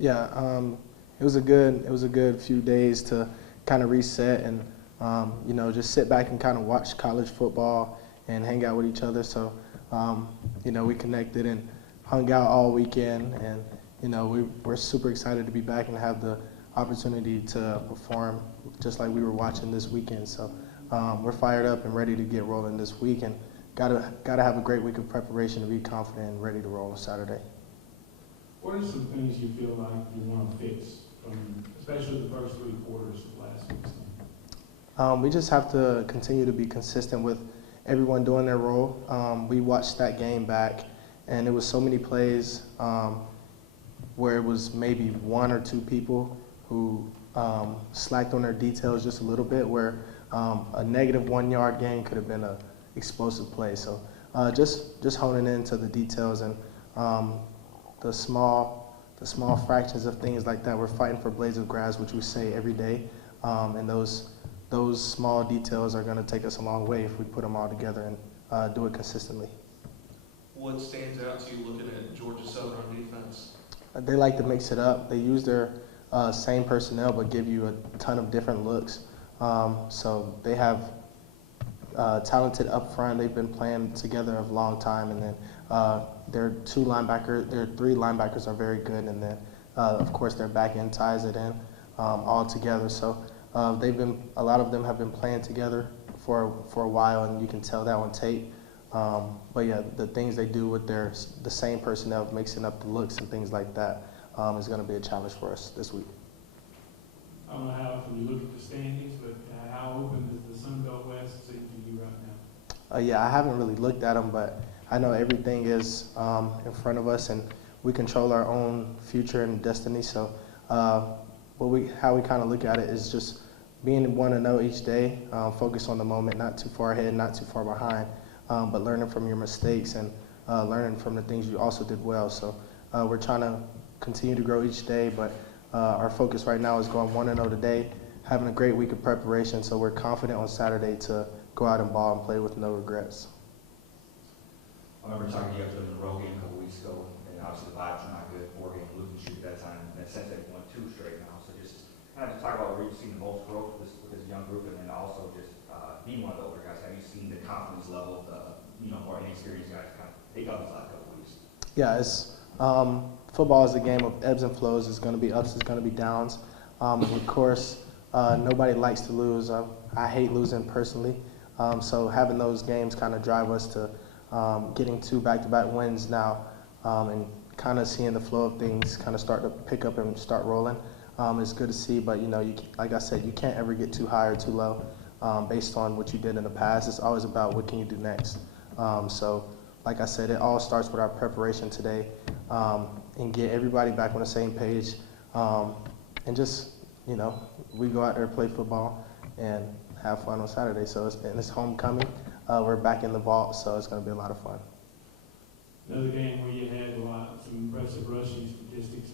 Yeah, it was a good few days to kind of reset and just sit back and kind of watch college football and hang out with each other. So we connected and hung out all weekend, and we're super excited to be back and have the opportunity to perform just like we were watching this weekend. So we're fired up and ready to get rolling this week, and gotta have a great week of preparation to be confident and ready to roll on Saturday. What are some things you feel like you want to fix from, especially the first three quarters of last week's game? We just have to continue to be consistent with everyone doing their role. We watched that game back, and it was so many plays where it was maybe one or two people who slacked on their details just a little bit, where a negative 1 yard gain could have been an explosive play. So just honing into the details and the small fractions of things like that. We're fighting for blades of grass, which we say every day, and those small details are going to take us a long way if we put them all together and do it consistently. What stands out to you looking at Georgia Southern on defense? They like to mix it up. They use their same personnel but give you a ton of different looks. So they have talented up front. They've been playing together a long time, and then their three linebackers are very good, and then of course their back end ties it in all together. So a lot of them have been playing together for a while, and you can tell that on tape. But yeah, the things they do with the same personnel, mixing up the looks and things like that, is going to be a challenge for us this week. I don't know how often you look at the standings, but how open does the Sun Belt West seem to you right now? Yeah, I haven't really looked at them, but I know everything is in front of us, and we control our own future and destiny. So how we kind of look at it is just being 1-0 each day, focus on the moment, not too far ahead, not too far behind, but learning from your mistakes and learning from the things you also did well. So we're trying to continue to grow each day, but our focus right now is going 1-0 today, having a great week of preparation, so we're confident on Saturday to go out and ball and play with no regrets. I remember talking to you after the road game a couple weeks ago, and obviously the vibes are not good. 4-game losing streak at that time, and since they've won 2 straight now. So just kind of talk about where you've seen the most growth with this young group, and then also just being one of the older guys. Have you seen the confidence level of the more inexperienced guys kind of pick up these last couple weeks? Yeah, football is a game of ebbs and flows. It's going to be ups, it's going to be downs. And of course, nobody likes to lose. I hate losing personally. So having those games kind of drive us to getting 2 back-to-back wins now, and kind of seeing the flow of things kind of start to pick up and start rolling. It's good to see, but like I said, you can't ever get too high or too low based on what you did in the past. It's always about what can you do next. So like I said, it all starts with our preparation today, and get everybody back on the same page, and just we go out there, play football, and have fun on Saturday. So it's homecoming. We're back in the vault, so it's going to be a lot of fun. Another game where you had some impressive rushing statistics.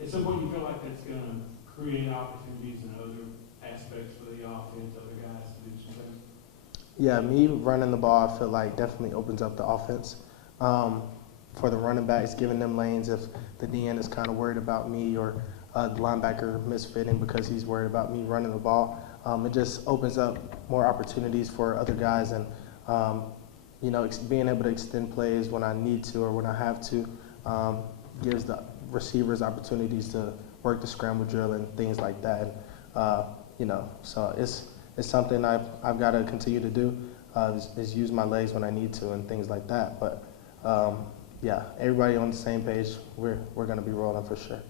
At some point, you feel like that's going to create opportunities in other aspects for the offense, other guys to do some things? Yeah, me running the ball, I feel like definitely opens up the offense. For the running backs, giving them lanes if the DN is kind of worried about me, or the linebacker misfitting because he's worried about me running the ball. It just opens up more opportunities for other guys, and being able to extend plays when I need to or when I have to gives the receivers opportunities to work the scramble drill and things like that. And, so it's something I've got to continue to do, is use my legs when I need to and things like that. But yeah, everybody on the same page. We're going to be rolling for sure.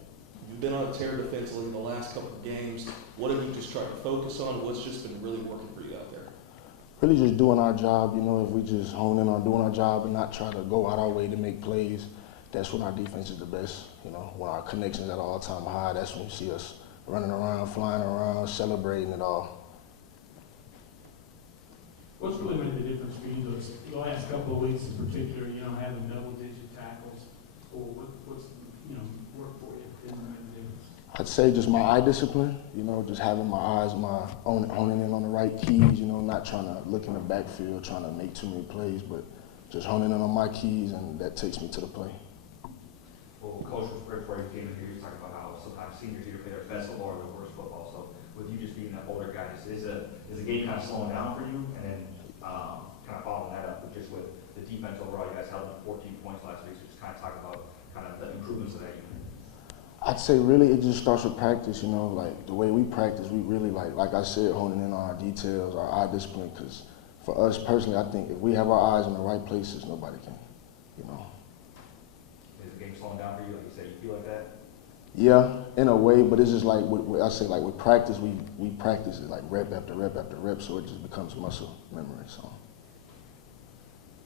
You've been on a tear defensively in the last couple of games. What have you just tried to focus on? What's just been really working for you out there? Really just doing our job. If we just hone in on doing our job and not try to go out our way to make plays, that's when our defense is the best. When our connection's at an all-time high, that's when you see us running around, flying around, celebrating it all. What's really made the difference for you the last couple of weeks in particular, having double-digit tackles? Or what's worked for you in the difference? I'd say just my eye discipline, just having my eyes, honing in on the right keys, not trying to look in the backfield, trying to make too many plays, but just honing in on my keys, and that takes me to the play. Well, Coach was great before you came in here. You talking about how best football or the worst football. So with you just being that older guy, is the game kind of slowing down for you? And then kind of following that up with just with the defense overall, you guys held 14 points last week, so just kind of talk about kind of the improvements of that unit. I'd say really it just starts with practice, you know, like the way we practice, we really like I said, honing in on our details, our eye discipline, because for us personally, I think if we have our eyes in the right places, nobody can, you know. Is the game slowing down for you? Like you said, you feel like that? Yeah, in a way, but it's just like, I say like with practice, we practice it like rep after rep after rep, so it just becomes muscle memory, so.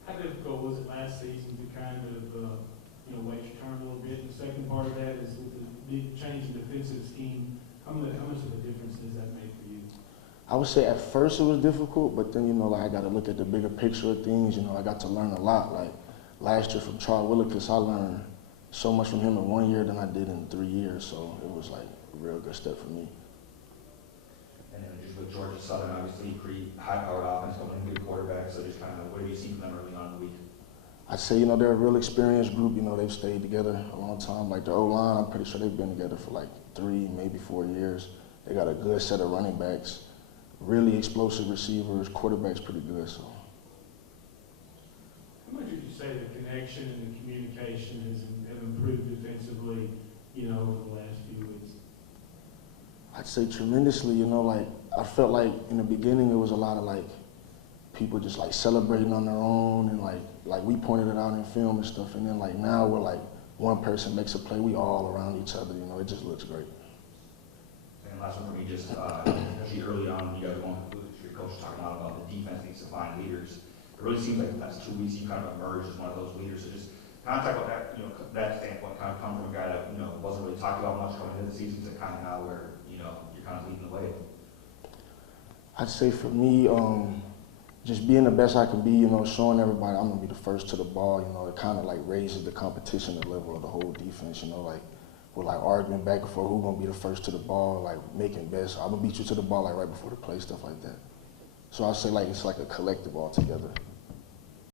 How difficult was it last season to kind of, wait your turn a little bit? The second part of that is with the big change in defensive scheme. How much of a difference does that make for you? I would say at first it was difficult, but then, you know, like I got to look at the bigger picture of things. You know, I got to learn a lot. Like last year from Charles Willikis, I learned so much from him in 1 year than I did in 3 years. So it was like a real good step for me. And then just with Georgia Southern, obviously, pretty high-powered offense, going in good quarterback. So just kind of what have you seen from them early on in the week? I'd say, you know, they're a real experienced group. You know, they've stayed together a long time. Like their O-line, I'm pretty sure they've been together for like 3, maybe 4 years. They got a good set of running backs, really explosive receivers, quarterback's pretty good. So. How much would you say the connection and the communication have improved defensively, over the last few weeks? I'd say tremendously. You know, like I felt like in the beginning it was a lot of like people just like celebrating on their own and like we pointed it out in film and stuff, and then like now we're like one person makes a play, we all around each other, you know, it just looks great. And last one for me, just especially early on, you guys were going with your coach talking a lot about the defense needs to find leaders. It really seems like the last 2 weeks you kind of emerged as one of those leaders. So just kind of talk about that, that standpoint, kind of come from a guy that, wasn't really talked about much coming into the season to kind of now where, you're kind of leading the way. I'd say for me, just being the best I can be, showing everybody I'm gonna be the first to the ball, it kind of like raises the competition level of the whole defense, like we're like arguing back and forth, who's gonna be the first to the ball, like making bets. I'm gonna beat you to the ball like right before the play, stuff like that. So I say like it's like a collective altogether.